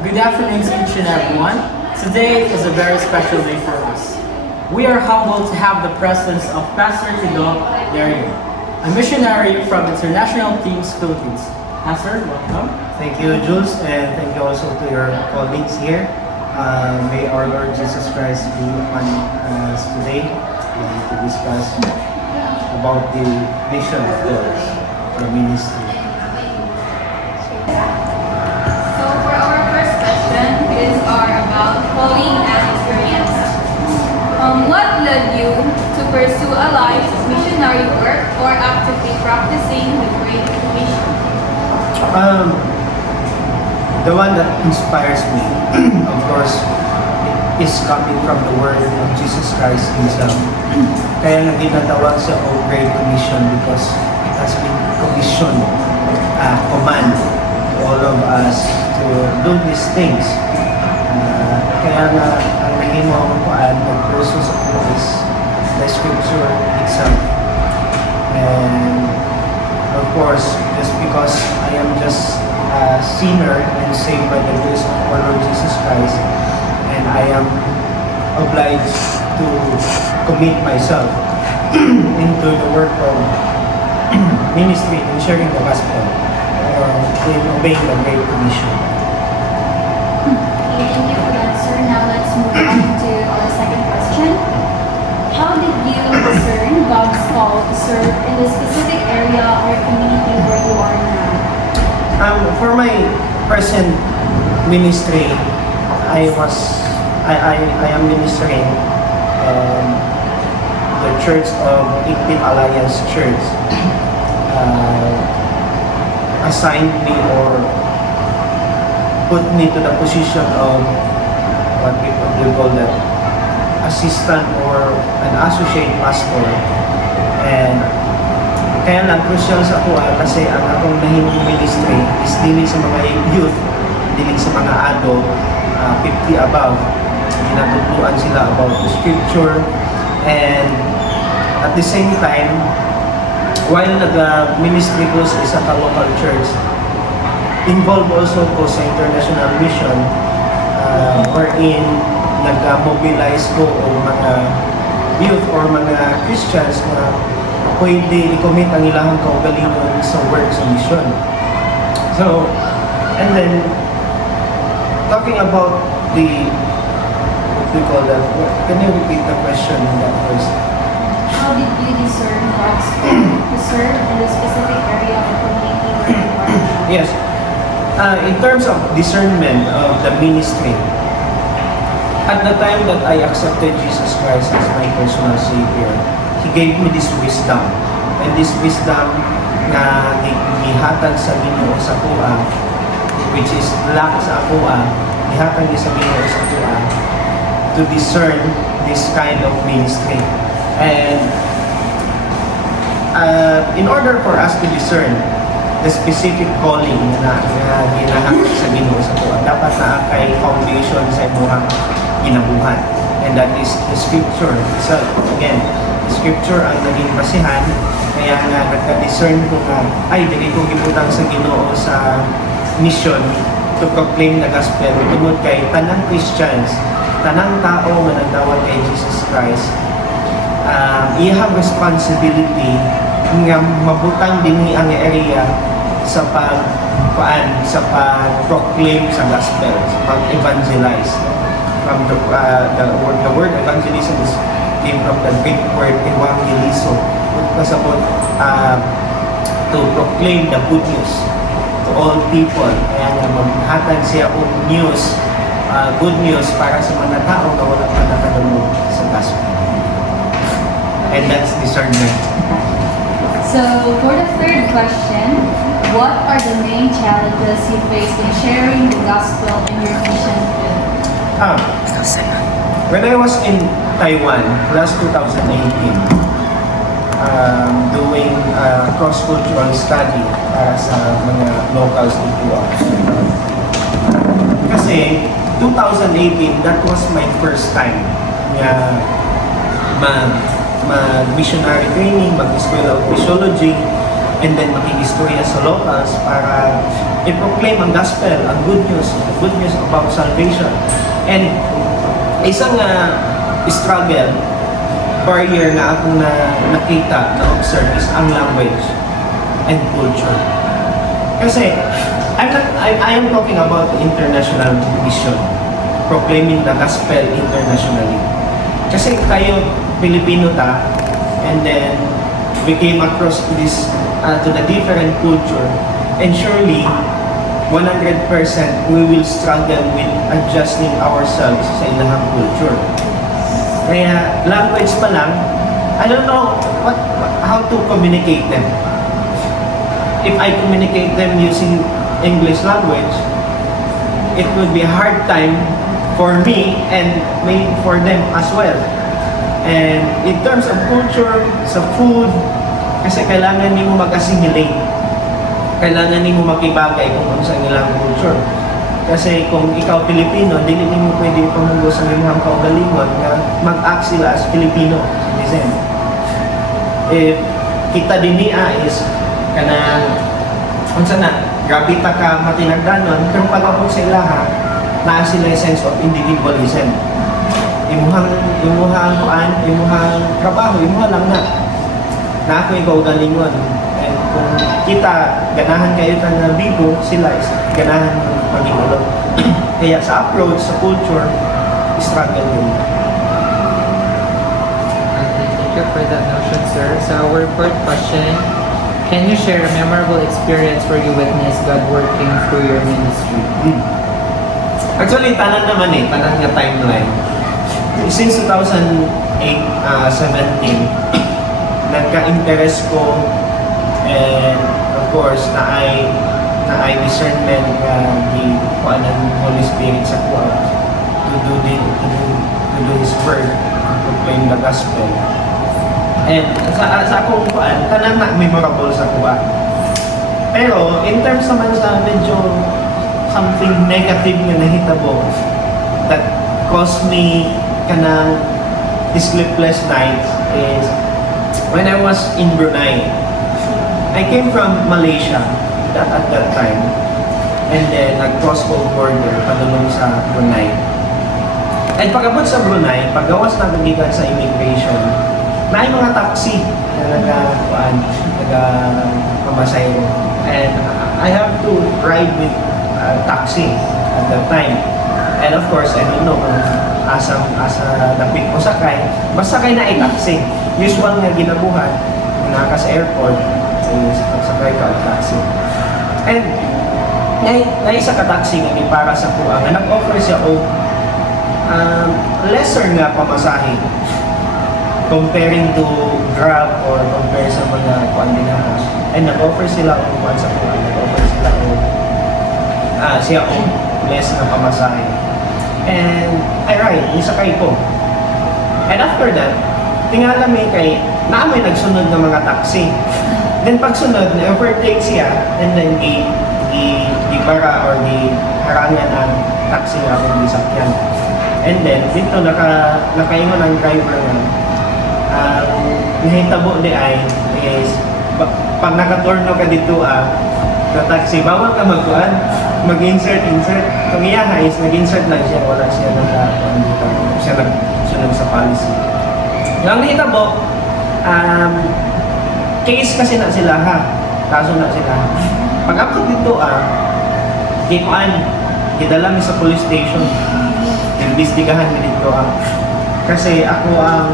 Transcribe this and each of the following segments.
Good afternoon to each and everyone. Today is a very special day for us. We are humbled to have the presence of Pastor Kido Dario, a missionary from International Teams Philippines. Pastor, welcome. Thank you, Jules, and thank you also to your colleagues here. May our Lord Jesus Christ be upon us today to discuss about the mission of the ministry. So for our first question, it is about calling and experience. What led you to pursue a life of missionary work or actively practicing the Great Commission? The one that inspires me, of course, is coming from the word of Jesus Christ Himself. Kaya nga tinatawag siya o Great Commission because it has been commissioned, command to all of us to do these things. Kaya nga ang nahimo akong nag-pursue sa ko is the scripture itself. And of course, just because I am just a sinner and saved by the grace of our Lord Jesus Christ, and I am obliged to commit myself into the work of ministry and sharing the gospel or in obeying the Great Commission. Okay, thank you for that, sir. Now let's move on to our second question. How did you discern God's call to serve in the specific area or community where you are now? For my present ministry, I am ministering the Church of Ikpit Alliance Church. Assigned me or put me to the position of what we call that assistant or an associate pastor. And kaya lang crucial sa ako kasi ang akong nahimong ministry is dili sa mga youth, dili sa mga adult, 50 above. Tinatutluan sila about the scripture, and at the same time, while nag-ministry ko sa isa ka local church, involved also ko sa international mission, wherein nag-mobilize ko o mga youth or mga Christians na pwede i-commit ang ilang kaugalingon sa work sa mission. So, and then, talking about the, what we call that, can you repeat the question in that first? How did you discern God's call to serve in the specific area or community where you are now? Yes. In terms of discernment of the ministry, at the time that I accepted Jesus Christ as my personal Savior, He gave me this wisdom. And this wisdom na gihatag sa Ginoo sa kuha, which is lack sa kuha, gihatag niya sa Ginoo sa kuha to discern this kind of ministry. And in order for us to discern the specific calling na ginahatag sa Ginoo sa kuha, dapat na kay foundation sa imong ginabuhat. And that is the scripture itself. Again, scripture ang naging basihan, kaya nga nagka-discern ko na ay dili ko gibutang sa Ginoo sa mission to proclaim the gospel tungod kay tanang Christians, tanang tao nga nagdawat kay Jesus Christ, iyang responsibility nga mabutang dinhi ang area sa pag-proclaim sa gospel, sa pag-evangelize. From the word evangelism is came from the Greek word evangelizo, which was about to proclaim the good news to all people. Kaya nga maghatag siya og news, good news para sa mga tao na wala pa nakadungog sa gospel. And that's discernment. So, for the third question, what are the main challenges you face in sharing the gospel in your mission field? When I was in Taiwan last 2018, doing cross-cultural study para sa mga locals dito. Kasi 2018, that was my first time na mag-missionary training, mag-eskwela of missiology, and then makikistorya sa locals para i-proclaim ang gospel, ang good news about salvation. And isang struggle, barrier na akong nakita, na-observe is ang language and culture. Kasi, I am talking about international mission, proclaiming the gospel internationally. Kasi kayo, Pilipino ta, and then we came across to this, to the different culture, and surely, 100% we will struggle with adjusting ourselves sa ilang culture. Kaya language pa lang, I don't know how to communicate them. If I communicate them using English language, it would be a hard time for me and maybe for them as well. And in terms of culture, sa food, kasi kailangan mo mag-assimilate. Kailangan mo makibagay kung ano sa ilang culture. Kasi kung ikaw Pilipino, hindi mo pwede pamunggo sa limang kaugalingon na mag-act sila as Filipino citizen. If kita din niya is kanang unsa na grabe ta ka matinagdanon, pero pag-abot sa ilaha na sila sense of individualism. Imuhang trabaho, imuhang lang na ako ikaw galingon. And kung kita ganahan kayo na bibo, sila is ganahan maging Kaya sa approach, sa culture, struggle din. Thank you for that notion, sir. So our fourth question, can you share a memorable experience where you witnessed God working through your ministry? Actually, tanan nga timeline. Since 2008, 17, nagka-interest ko, and of course, na ay discernment di kuan ng Holy Spirit sa kuha to do His word, to proclaim the gospel. And sa akong kuan, tanan na memorable sa kuha. Pero in terms naman sa medyo something negative na nahitabo that caused me kanang sleepless nights is when I was in Brunei. I came from Malaysia at that time, and then nag-cross border padulong sa Brunei. And pag-abot sa Brunei, paggawas na gikan sa immigration, may mga taxi na nag-pamasayro. And I have to ride with taxi at that time. And of course, I don't know kung asa dapit ko sakay, basta sakay na taxi. Usual nga ginabuhat, naka sa airport, is pagsakay ka ang taxi. And naisa ka taxi nga para sa kuha nga nag-offer siya lesser nga pamasahe comparing to Grab or compare sa mga kuan dinahas. And nag-offer sila kuan sa kuha, nag-offer sila siya less na pamasahe. And I ride, isakay ko. And after that, tingala may kay naamoy nagsunod ng mga taxi. Then pagsunod, na-overtake siya, and then para or harangan ang taxi nga akong disakyan. And then, dito nakaingon ang driver nga, nahitabo di ay is, pag nakaturno ka dito sa taxi, bawal ka mag-insert. Kung iyaha is, nag-insert lang siya, wala siya siya nagsunod sa policy. Yung nahitabo, case kasi na sila kaso na sila. Pag-abot dito idala mi sa police station. Imbestigahan mi dito kasi ako ang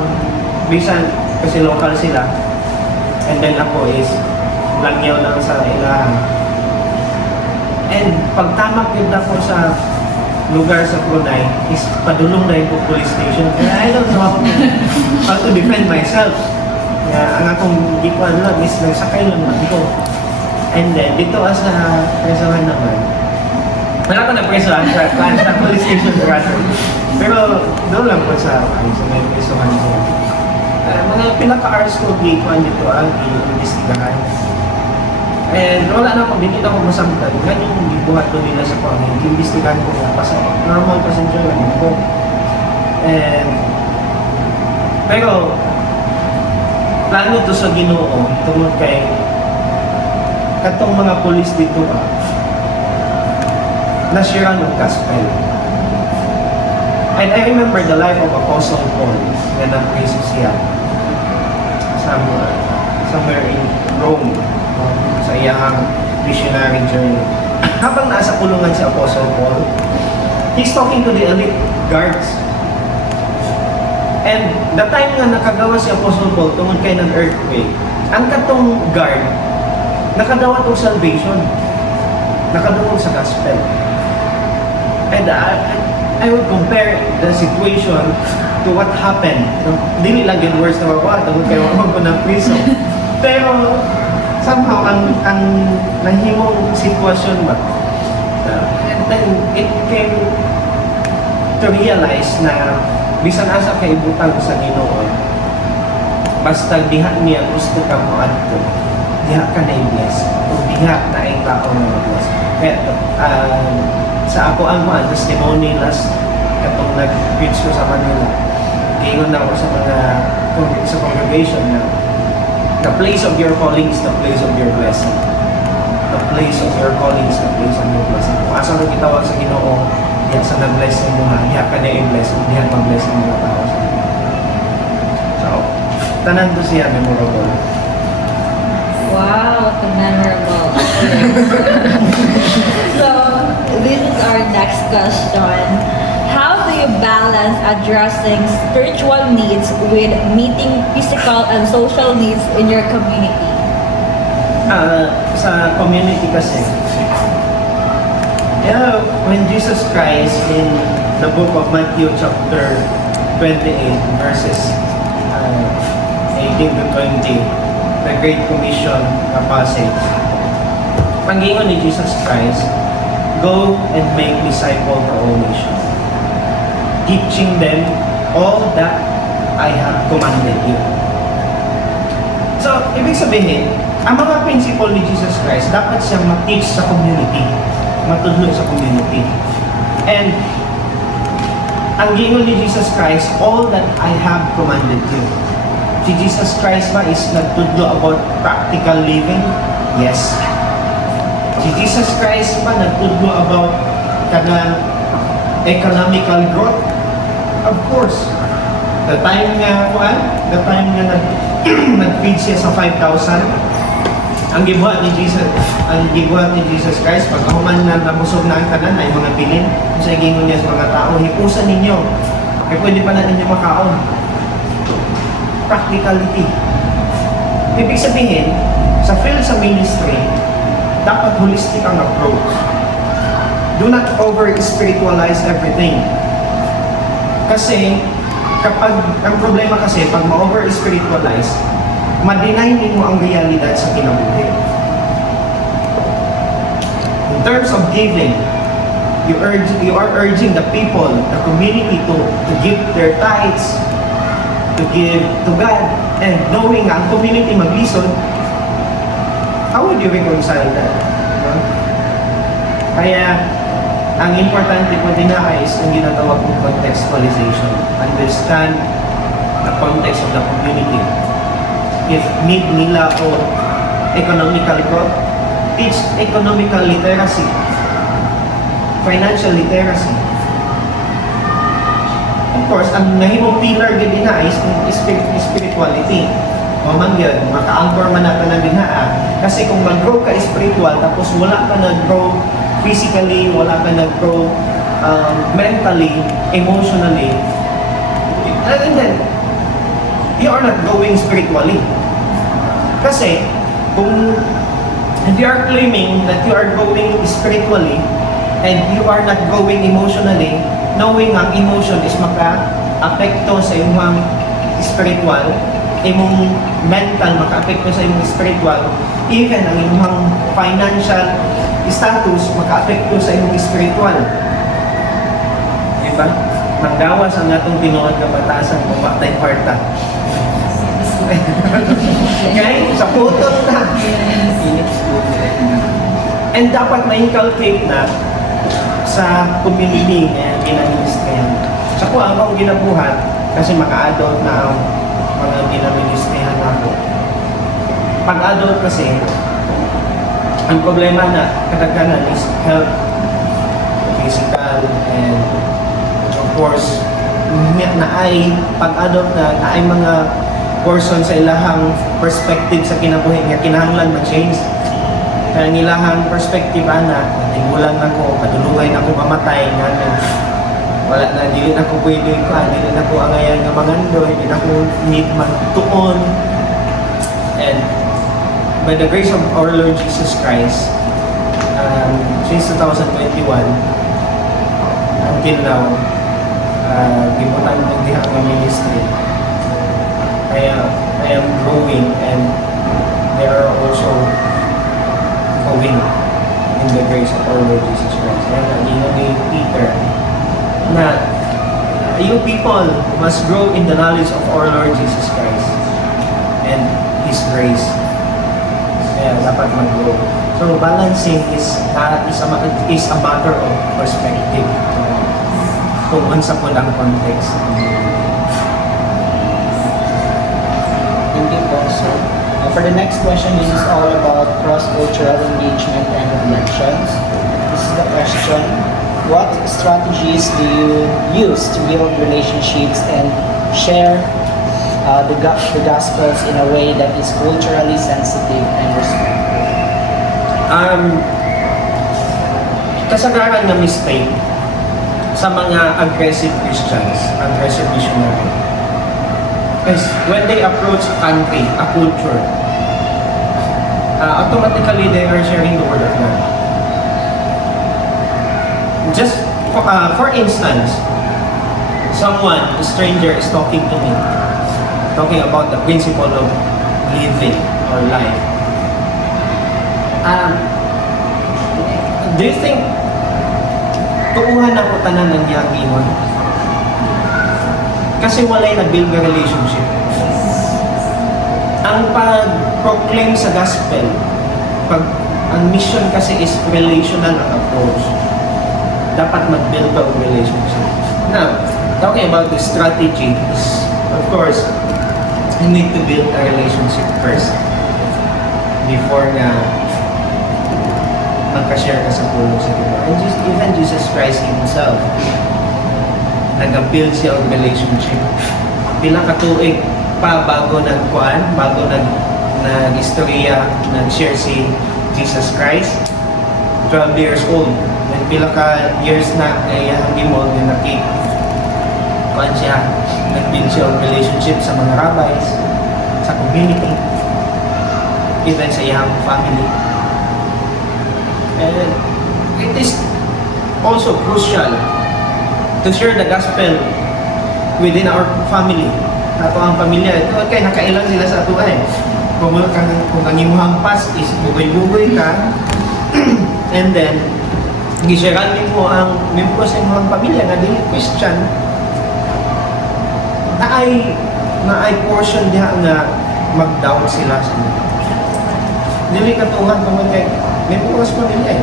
bisan kasi local sila. And then ako is langyaw lang sa ilahan. And pagtamak yun ako sa lugar sa Brunei is padulong na yung police station. And I don't know how to defend myself. Ang akong gikuan lang is nagsakay lang ko. And then dito sa presahan naman, wala ko na presahan sa police station pero doon lang po sa may presahan ko. Mga pinaka-hours ko gikuan dito i-investigahan. And wala na ako, hindi ako masamtan. Ganyan yung gibuhat ko nila sa pangin. I-investigahan ko nga normal passenger lang ko. And pero plano to sa Ginoo tungod kay katong mga pulis dito nasiran ng gospel. And I remember the life of Apostle Paul na na-praise siya somewhere in Rome sa iyang missionary journey. Habang nasa kulungan si Apostle Paul, he's talking to the elite guards. And the time nga nakagawa si Apostle Paul tungod kay ng earthquake, ang katong guard nakadawa tong salvation, nakadungog sa gospel. And I would compare the situation to what happened. Dili lang yung words na mawa, tungod kay wala ko ng prison. Pero somehow ang nahimong sitwasyon ba, and then it came to realize na bisan asa kay ibutang sa Ginoo, basta diha niya gusto ka mo adto, diha ka na i-bless o diha na ay tao na i-bless. Kaya sa ako ang mga testimony last katong nag-preach ko sa Manila, giingon na ako sa mga sa congregation na the place of your calling is the place of your blessing. The place of your calling is the place of your blessing. Kung asa mo gitawag sa Ginoo, diha sa nag-bless mo ha, diha ka na i-bless, diha mag-bless ang mga tao sa Ginoo. So, tanan to siya memorable. Wow, what a memorable. So, this is our next question. How do you balance addressing spiritual needs with meeting physical and social needs in your community? Sa community kasi, when Jesus Christ in the book of Matthew chapter 28 verses 18 to 20, the Great Commission passage, panggingon ni Jesus Christ, go and make disciples of all nations, teaching them all that I have commanded you. So, ibig sabihin, ang mga principle ni Jesus Christ, dapat siyang ma-teach sa community, matudlo sa community. And, ang gingon ni Jesus Christ, all that I have commanded you. Si Jesus Christ ba is nagtudlo about practical living? Yes. Si Jesus Christ ba nagtudlo about kanang economical growth? Of course. The time nga nag-feed siya sa 5,000, ang gibuhat ni Jesus Christ, pag human na nabusog na ang tanan ay mga bilin, sa gingon niya sa mga tao, hipusan ninyo, ay pwede pa na ninyo makaon. Practicality. Ibig sabihin, sa field sa ministry, dapat holistic ang approach. Do not over-spiritualize everything. Kasi, ang problema kasi, pag ma-over-spiritualize, ma-deny mo ang realidad sa kinabuhi. In terms of giving, you are urging the people, the community to give their tithes, to give to God, and knowing ang community maglisod, how would you reconcile that? Kaya, ang importante po din na is ang ginatawag ng contextualization. Understand the context of the community. If need nila o economical growth, teach economical literacy, financial literacy. Of course, ang nahimong pillar din na is spirituality. O man yun, maka-anchor man natin na dinaa. Kasi kung mag-grow ka spiritual, tapos wala ka nag-grow physically, wala ka nag-grow mentally, emotionally, and then, you are not growing spiritually. Kasi, kung if you are claiming that you are growing spiritually, and you are not growing emotionally, knowing ang emotion is maka-apekto sa imong spiritual, imong mental maka-apekto sa imong spiritual, even ang imong financial status maka-apekto sa imong spiritual. Diba? Manggawas ang atong tinuod nga batasan kung patay kwarta. Okay? Sa putot na. And dapat ma-inculcate na sa community na ginaministrahan. Sa ko ang akong ginabuhat, kasi maka-adult na ang mga ginaministrahan ako. Pag-adult kasi, ang problema na kadaghanan is health, physical, and of course, na ay pag-adopt na ay mga person sa ilahang perspective sa kinabuhi nga kinahanglan ma-change. Kaya nilahang perspective ana, natigulang na ko, padulungay na ko mamatay nga wala na, dili na ko pwede ka, dili na ko angayan nga mangandoy, dili na ko need magtuon. And by the grace of our Lord Jesus Christ, since 2021 until now, gibutan ng diha nga ministry. I am growing and there are also growing in the grace of our Lord Jesus Christ. And ang ni Peter na you people must grow in the knowledge of our Lord Jesus Christ and His grace. Kaya dapat mag-grow. So balancing is a matter of perspective. Kung unsa po ang context. Thank you po, sir. For the next question, this is all about cross-cultural engagement and reflections. This is the question: what strategies do you use to build relationships and share the Gospels in a way that is culturally sensitive and respectful? Kasagaran na mistake sa mga aggressive Christians, aggressive missionary, is when they approach a country, a culture, automatically they are sharing the word of God. Just for instance, someone, a stranger, is talking to me, talking about the principle of living or life. Do you think tuuhan ako tanan ng iyang ingon? Kasi walay na-build na relationship. Ang pag-proclaim sa gospel, ang mission kasi is relational ang approach. Dapat mag-build pa ang relationship. Now, talking about the strategies, of course, you need to build a relationship first before na magka-share ka sa pulong sa iba. And even Jesus Christ Himself, nag-build siya ang relationship. Bilang katuig pa bago nag-kuan, bago nag-istorya, nag-share si Jesus Christ, 12 years old. Then pila ka years na ay hangimod na kuan siya, nag-build siya ang relationship sa mga rabbis, sa community, even sa iyang family. And it is also crucial to share the gospel within our family. Ato ang pamilya, ito kay nakailan sila sa ato ay. Kung ang imuhang past is bugoy-bugoy ka, and then gisharan mo ang membro sa imuhang pamilya nga dili Christian, na ay portion diha nga mag-doubt sila sa mga. Dili katuhan kung kay may bukas pamilya eh.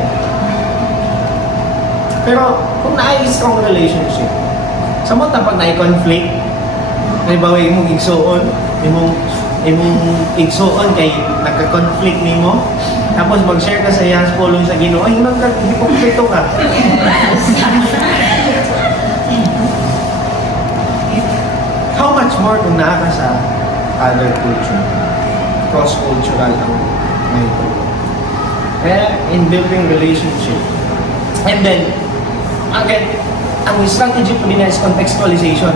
Pero kung naay strong relationship, sa mo pag naay conflict, halimbawa imong igsuon, imong igsuon kay nagka-conflict nimo, tapos mag-share ka sa iyang pulong sa Ginoo, ay magka-hipokrito ka. How much more kung naa ka sa other culture, cross-cultural ang may ito. Kaya in building relationship. And then, again, ang strategy po din is contextualization.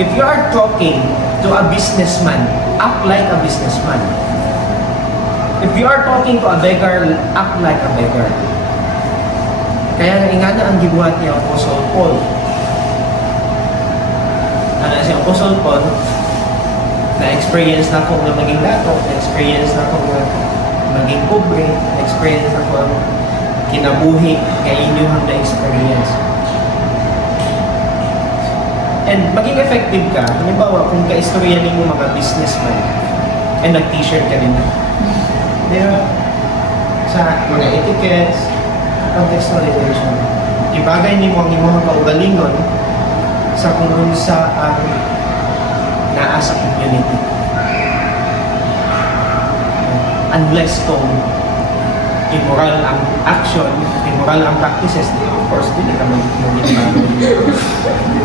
If you are talking to a businessman, act like a businessman. If you are talking to a beggar, act like a beggar. Kaya nga ang gibuhat ni Apostle Paul. Si Apostle Paul, na-experience na ako na maging dato, na-experience na ako na maging pobre, na-experience na ako kinabuhi, kaya inyong na-experience. And maging effective ka, halimbawa kung ka-istorya ninyo mga businessman, and nag-t-shirt ka rin na. Diba? Sa mga etiquettes, contextualization. Ibagay ni mo ang imong kaugalingon sa kung unsa ang naa sa community. Unless kung immoral ang action, immoral ang practices, of course, hindi ka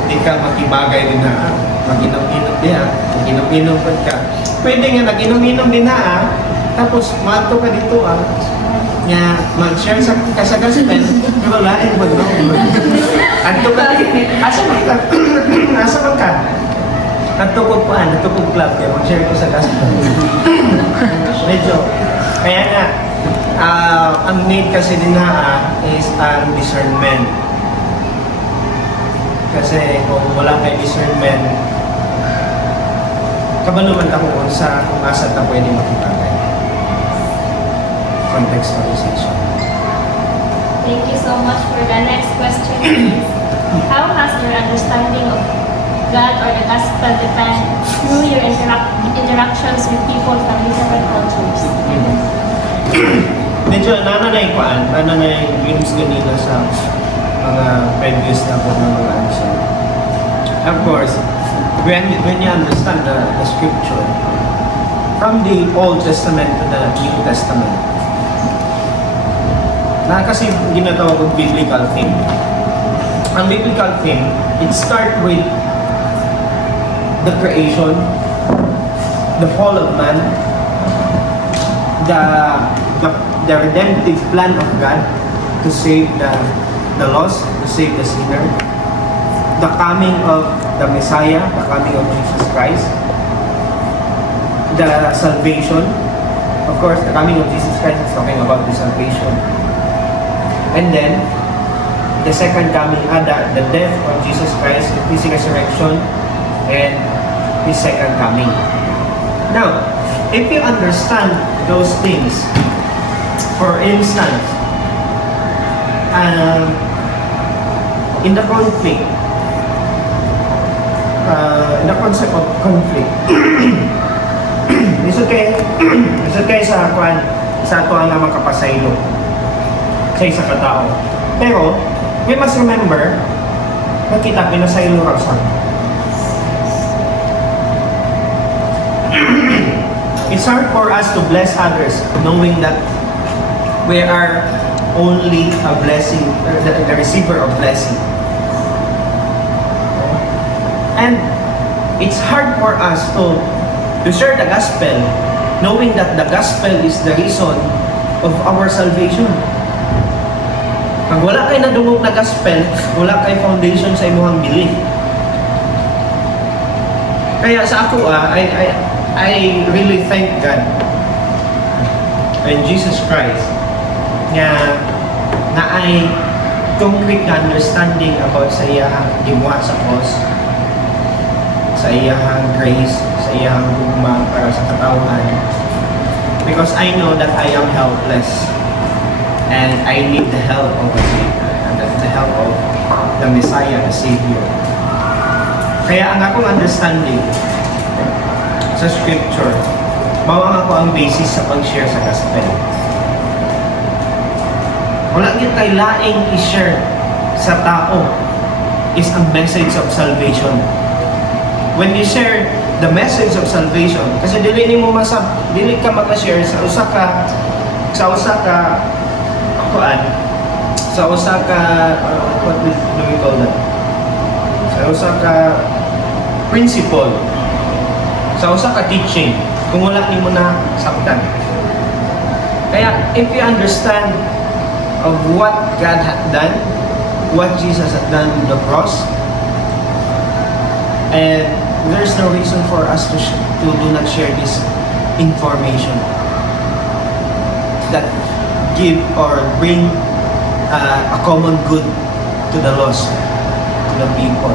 hindi ka makibagay din na mag-inom-inom diya, mag-inom-inom ka. Pwede nga nag-inom-inom din na tapos mato ka dito nga mag-share sa gospel, pero lain mo no. Adto ka asa man ka? Asa man ka? Natukog club kaya mag-share ko sa gospel. Medyo kaya nga ang need kasi din is ang discernment. Kasi kung wala kay discernment, kabalo man ako kung asa ta pwede makibagay. Contextualization. Thank you so much for the next question. Please. How has your understanding of God or the gospel defined through your interactions with people from different cultures? Medyo nana na yung glimpse ganina sa mga previous na po ng mga answer. Of course, when you understand the scripture, from the Old Testament to the New Testament, na kasi ginatawag kong biblical theme. Ang biblical theme, it starts with the creation, the fall of man, the redemptive plan of God to save the lost, to save the sinner, the coming of the Messiah, the coming of Jesus Christ, the salvation. Of course, the coming of Jesus Christ is talking about the salvation. And then, the second coming, the death of Jesus Christ, His resurrection, and His second coming. Now, if you understand those things, for instance, in the conflict, in the concept of conflict, isod kay sa ato ang makapasaylo sa isa ka tao. Pero, we must remember na kita pinasaylo raw sa. It's hard for us to bless others knowing that we are only a blessing, the receiver of blessing. And it's hard for us to share the gospel knowing that the gospel is the reason of our salvation. Pag wala kay nadungog na gospel, wala kay foundation sa imuhang belief. Kaya sa ako, I really thank God and Jesus Christ na ay concrete na understanding about sa iyang gibuhat sa cross, sa iyang grace, sa iyang gugma para sa katawhan. Because I know that I am helpless and I need the help of the Savior and the help of the Messiah, the Savior. Kaya ang akong understanding sa scripture, bawang ako ang basis sa pag-share sa gospel. Wala gyud kay laing i-share sa tao is a message of salvation. When you share the message of salvation, kasi dili ka maka-share sa usa ka what do we call that? Sa usa ka principle, sa usa ka teaching, kung wala nimo na sabtan. Kaya if you understand of what God had done, what Jesus had done on the cross, and there's no reason for us to do not share this information that give or bring a common good to the lost, to the people.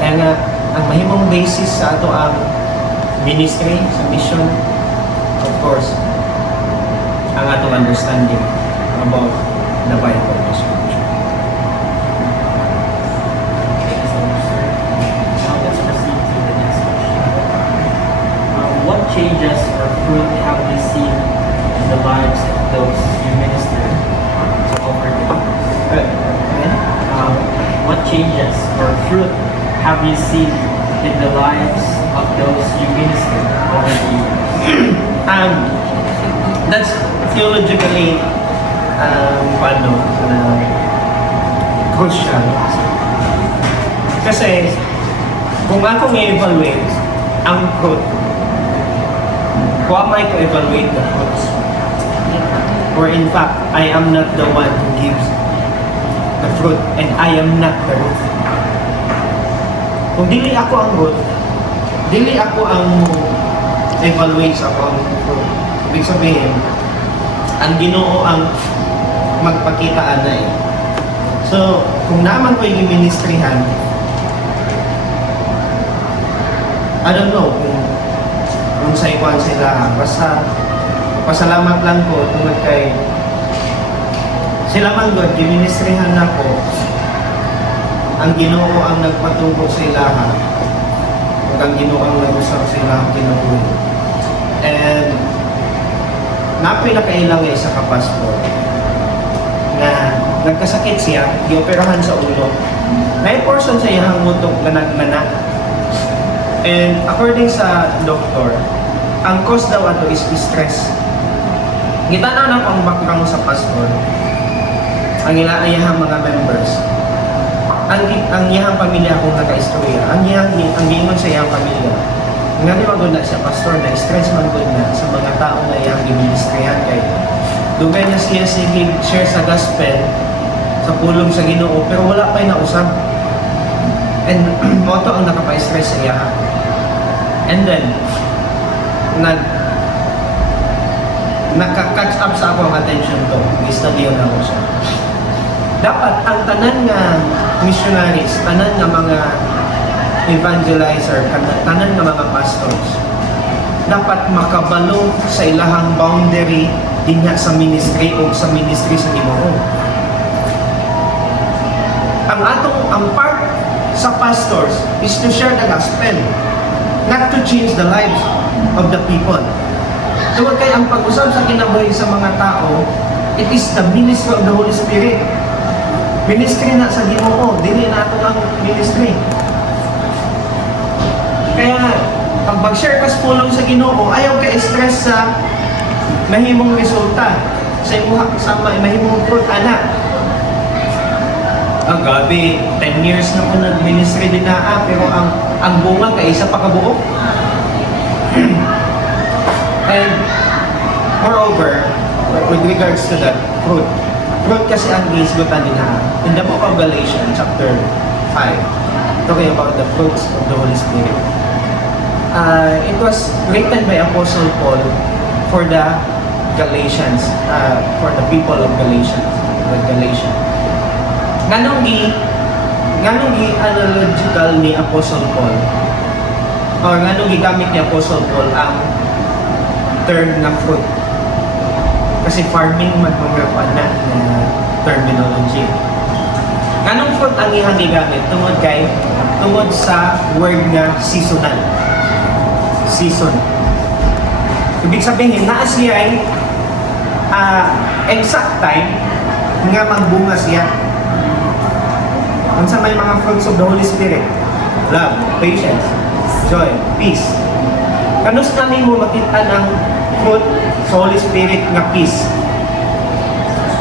Kaya nga, ang mahimong basis sa ato ang ministry, sa mission, of course, ang atong understanding about the Bible, the Scripture. Thank you so much, sir. Now let's proceed to the next question. What changes or fruit have we seen in the lives of those you minister to over the years? What changes or fruit have you seen in the lives of those you minister over the years? that's theologically crucial. Kasi kung ako i-evaluate ang fruit, who am I to evaluate the fruits? Or in fact, I am not the one who gives the fruit and I am not the root. Kung dili ako ang root, dili ako ang evaluate sa akong fruit. Ibig sabihin, ang Ginoo ang magpakita na eh. So, kung naman ko yung ministrihan, I don't know kung sa ikwan sila. Basta, pasalamat lang ko tungkol kay sila man God, giministrihan na ko. Ang Ginoo ang nagpatubo sa ilaha. At ang Ginoo ang nag-usap sa ilaha kinabuhi. And napoy na kailang isa ka pastor na nagkasakit siya, gioperahan sa ulo. May portion sa iyang mutok na nagmana. And according sa doktor, ang cause daw ato is stress. Gitanaw na ang background sa pastor. Ang iyang mga members. Ang iyang pamilya kung naka-istorya. Ang giingon sa iyang pamilya. Nga di magod na siya pastor na stress man gud na sa mga tao na iyang giministrihan kay dugay na siya share sa gospel sa pulong sa Ginoo pero wala pa'y nausab. And mo to ang nakapa-stress sa iya. And then naka-catch up sa akong attention to. I-study na ako siya. Dapat ang tanan nga missionaries, tanan nga mga evangelizer, tanan nga mga pastors, dapat makabalo sa ilahang boundary dinya sa ministry o sa ministry sa Ginoo. Ang part sa pastors is to share the gospel, not to change the lives of the people. Tungkol kay ang pag-usap sa kinabuhi sa mga tao, it is the ministry of the Holy Spirit. Ministry na sa Ginoo, dili na ito ang ministry. Kaya pag mag-share ka sa pulong sa Ginoo, ayaw ka stress sa mahimong resulta, sa mahimong fruit anak. Ang gabi, 10 years na ko nag-ministry din na pero ang bunga kay isa pa kabuok. And moreover, with regards to that fruit kasi ang isgutan din na in the book of Galatians chapter 5, talking about the fruits of the Holy Spirit. It was written by Apostle Paul for the Galatians, for the people of Galatians, the Galatians. Nganong analogical ni Apostle Paul or nganong gigamit ni Apostle Paul ang term na fruit? Kasi farming man mga na terminology. Nganong fruit ang ihang gigamit tungod sa word nga seasonal. Season. Ibig sabihin naa siya ay exact time nga magbunga siya. Unsa may mga fruits of the Holy Spirit? Love, patience, joy, peace. Kanus namin mo makita ng fruit sa Holy Spirit nga peace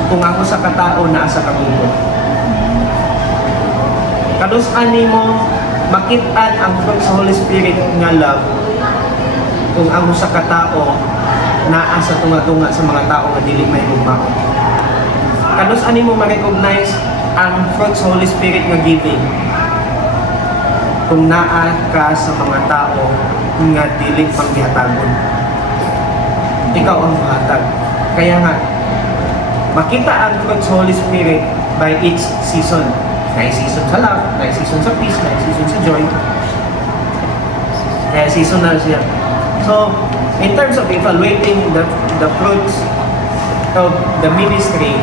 kung ako sa katao na sa kabungkod. Kanus ani mo makita ang fruit sa Holy Spirit nga love kung ako sa katao naa sa tunga-tunga sa mga tao nga dili may gugmao. Kanus ani mo ma-recognize ang fruit sa Holy Spirit nga giving kung naa ka sa mga tao nga dili panggihatagon. Ikaw ang mahatag. Kaya nga makita ang fruit sa Holy Spirit by each season. May season sa love, may season sa peace, may season sa joy. Kaya seasonal siya. So, in terms of evaluating the fruits of the ministry,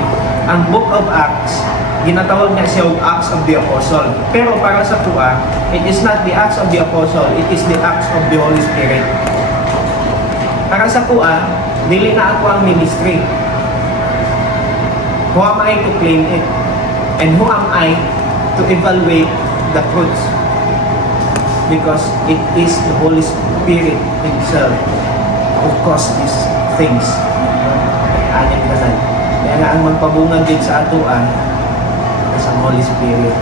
ang Book of Acts, ginatawag na siya Acts of the Apostle. Pero para sa tuwa, it is not the Acts of the Apostle, it is the Acts of the Holy Spirit. Para sa tuwa, dili na ako ang ministry. Who am I to claim it? And who am I to evaluate the fruits? Because it is the Holy Spirit Himself who caused these things. anin kanan. Kaya nga ang magpabungag din sa atuan sa Holy Spirit.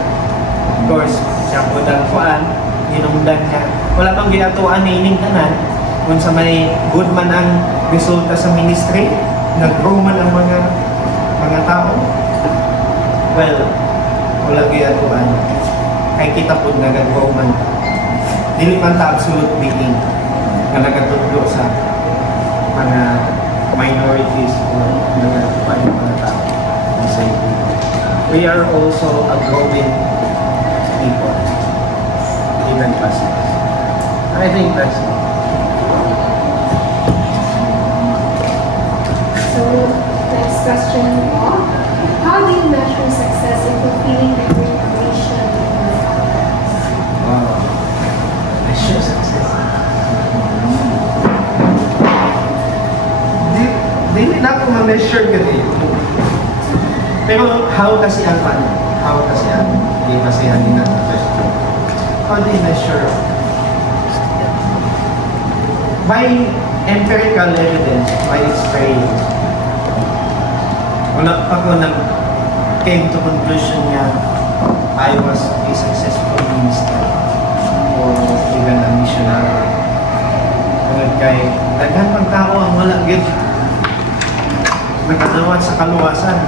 Of course, siya po dang kuan, hinungdan niya. Wala pang ginatuan ni ining tanan, kung sa may good man ang resulta sa ministry, nag-grow man ang mga tao. Well, wala ginatuan. Kay kita po na nag-grow man. Dili man ta absolute being na nagatudlo sa mga minorities o mga tao. We are also a growing people, even pastors. I think that's it. So, next question, Bob. How do you measure success in fulfilling the Great Commission in your life? Wow. Measure success. Di na ako ma-measure ganun. Pero how kasi ang ano? How kasi ang di kasi ang question. How do you measure? By empirical evidence, by experience. Una ako came to conclusion niya I was a successful minister or even a missionary. Tungod kay daghan pang tao ang wala gyud nakadawat sa kaluwasan.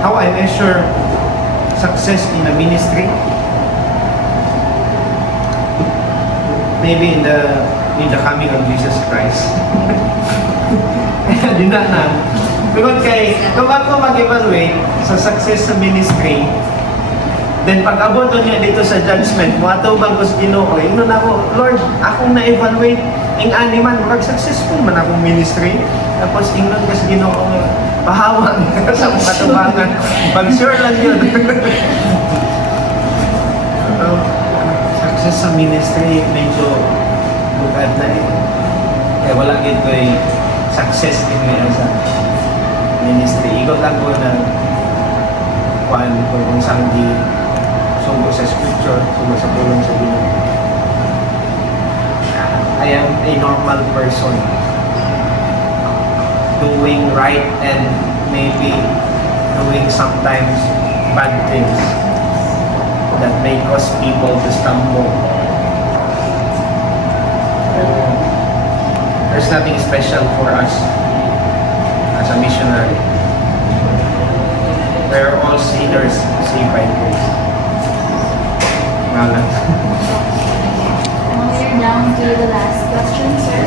How I measure success in the ministry? Maybe in the coming of Jesus Christ. Di na. Tungod kay, kung ako mag-evaluate sa success sa ministry, then pag abot niya dito sa judgment, muataw bang ko sa Ginoo, ingnon ako, Lord, akong na-evaluate, ing animan, mag-successful man akong ministry, tapos ingnon ko sa Ginoo, pahawan sa mga katubangan, pag-sure lang yun. Success sa ministry, medyo bugad na eh. Kaya wala yun ko success din ngayon sa ministry. Igot lang ko ng kung saan di sunggo sa scripture, sunggo sa pulong sa Ginoo. I am a normal person doing right and maybe doing sometimes bad things that may cause people to stumble. There's nothing special for us as a missionary. We are all sinners saved by grace. Malang. Now we're down to the last question, sir.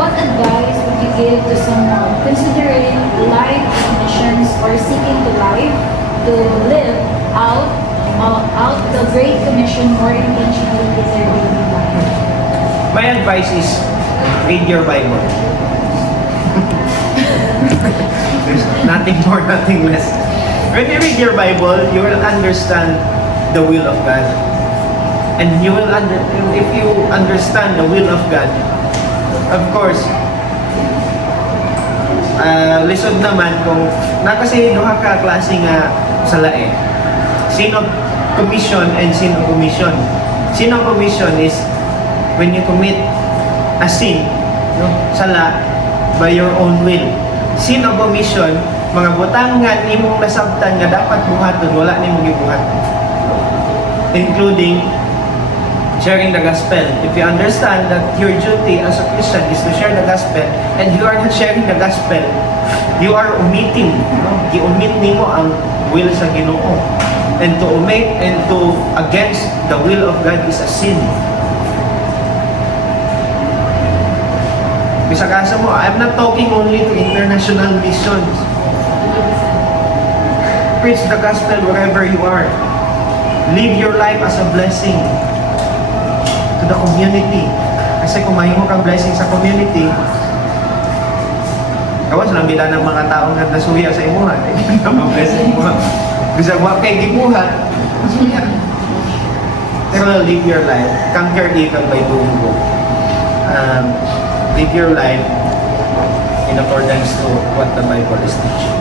What advice would you give to someone considering life missions or seeking to live out the Great Commission more intentionally in their daily life? My advice is read your Bible. There's nothing more, nothing less. When you read your Bible, you will understand the will of God. And if you understand the will of God, of course, lisod naman kung kasi duha ka klase nga salae. Sin of commission and sin of omission. Sin of commission is when you commit a sin, no, sala by your own will. Sin of omission, mga butang nga imong nasabtan nga dapat buhaton, wala nimong gibuhat. Including sharing the gospel. If you understand that your duty as a Christian is to share the gospel and you are not sharing the gospel, you are omitting, no? I-omit nimo ang will sa Ginoo. And to omit and to against the will of God is a sin. Bisa kasa mo, I'm not talking only to international missions. Preach the gospel wherever you are. Live your life as a blessing to the community. Kasi kung mahimo kang blessing sa community, kawas lang bila ng mga taong nga nasuya sa imuhan. Blessing mo. Bisa wak kay gibuhat, nasuya. Pero live your life. Conquer evil by doing good. Live your life in accordance to what the Bible is teaching.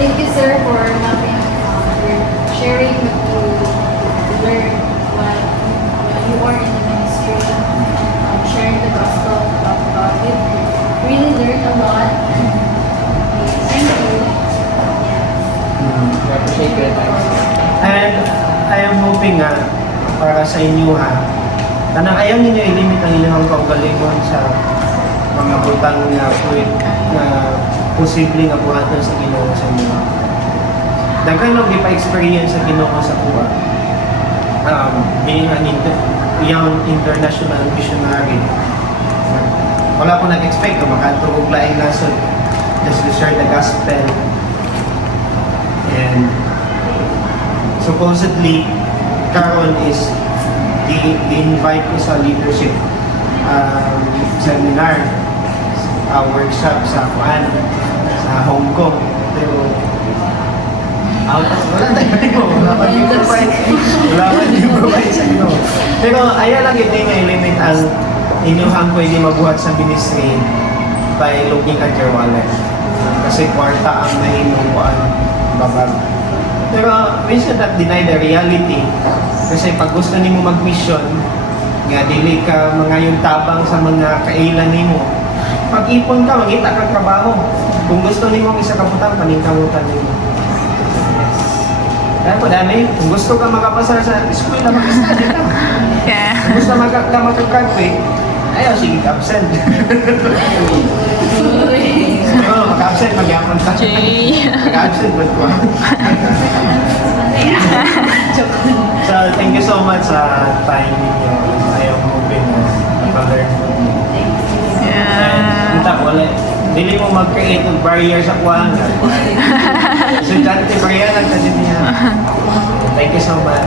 Thank you, sir, for sharing what you learned something nga para sa inyo ha. Kanang ayaw ninyo i-limit ang inyong kaugalingon sa mga butang nga na posible nga buhaton sa Ginoo sa inyo. Daghan lang gipa-experience sa Ginoo sa kuha. Being an young international missionary. Wala ko nag-expect na makatulog laing nasod just to share the gospel. And supposedly, karon is di-invite ko sa leadership seminar, workshop sa Kuan, sa Hong Kong. Pero wala tayo. Wala pa invite sa inyo. Pero ayaw lang hindi nga i-limit ang inyong pwede mabuhat sa ministry by looking at your wallet. Kasi kwarta ang nahimong babag. Pero we should not deny the reality. Kasi pag gusto nimo mag-mission, nga dili ka mga yung tabang sa mga kailan nimo. Mag-ipon ka, magita ka trabaho. Kung gusto nimo isa kaputang, paningkamutan nimo. Kaya po dami, kung gusto ka makapasa sa school na mag-study ka. Kung gusto ka mag-graduate, ayaw, sige ka-absent. Oo, maka-absent, mag-yapon ka. Maka-absent, ba't ko? So, thank you so much sa time ninyo. Ayaw mo pag-learn mo. And, wala. Dili mo mag-create ng barrier sa kuwan. So, dati barrier lang kasi niya. Thank you so much.